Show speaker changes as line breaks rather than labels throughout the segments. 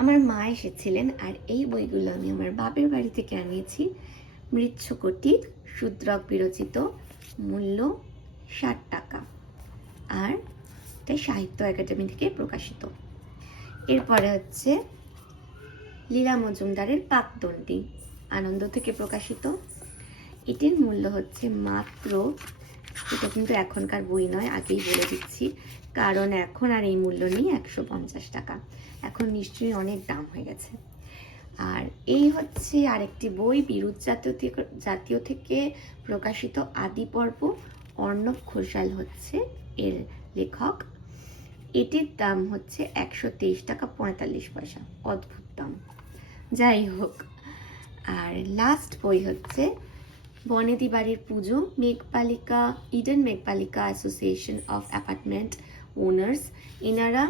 আমার মা এসেছিলেন আর এই বইগুলো আমি আমার বাপের বাড়ি থেকে আনিয়েছি। মৃচ্ছকটির শূদ্রক বিরচিত মূল্য ষাট টাকা। আর এটা সাহিত্য একাডেমি থেকে প্রকাশিত। এরপরে হচ্ছে লীলা মজুমদারের পাকদণ্ডী, আনন্দ থেকে প্রকাশিত। এটির মূল্য হচ্ছে মাত্র এটা কিন্তু এখনকার বই নয়, আগেই বলে দিচ্ছি। কারণ এখন আর এই মূল্য নেই একশো পঞ্চাশ টাকা। এখন নিশ্চয়ই অনেক দাম হয়ে গেছে। আর এই হচ্ছে আরেকটি বই বিরুৎ জাতীয় জাতীয় থেকে প্রকাশিত আদি পর্ব। অর্ণব ঘোষাল হচ্ছে এর লেখক। এটির দাম হচ্ছে একশো তেইশ টাকা পঁয়তাল্লিশ পয়সা। অদ্ভুত দাম। যাই হোক, আর লাস্ট বই হচ্ছে বনেদি বাড়ির পুজো, Meghpalika, Eden Meghpalika association of apartment owners এনারা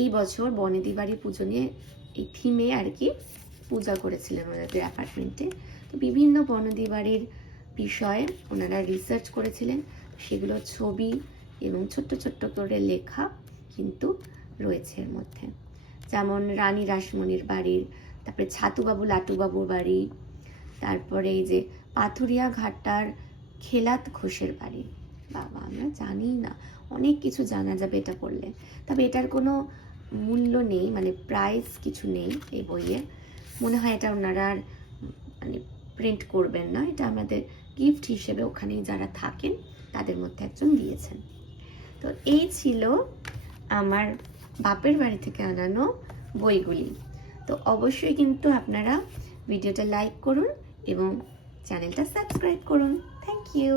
এই বছর বনেদি বাড়ির পুজো নিয়ে এই থিমে আর কি পূজা করেছিলেন ওনাদের অ্যাপার্টমেন্টে তো বিভিন্ন বনেদি বাড়ির বিষয়ে ওনারা রিসার্চ করেছিলেন। সেগুলো ছবি এবং ছোট্ট ছোট্ট করে লেখা কিন্তু রয়েছে এর মধ্যে। যেমন রানী রাসমণির বাড়ির, তারপরে ছাতুবাবু লাটুবাবুর বাড়ি, তারপরে এই যে পাথুরিয়া ঘাটার খেলাত ঘোষের বাড়ি। বাবা, আমরা জানি না। অনেক কিছু জানা যাবে এটা পড়লে তবে এটার কোনো মূল্য নেই মানে প্রাইস কিছু নেই এই বইয়ে। মনে হয় এটা ওনারা আর মানে প্রিন্ট করবেন না। এটা আমাদের গিফট হিসেবে ওখানেই যারা থাকেন, তাদের মধ্যে একজন দিয়েছেন। তো এই ছিল আমার বাপের বাড়ি থেকে আনানো বইগুলি। তো অবশ্যই কিন্তু আপনারা ভিডিওটা লাইক করুন এবং চ্যানেলটা সাবস্ক্রাইব করুন থ্যাংক ইউ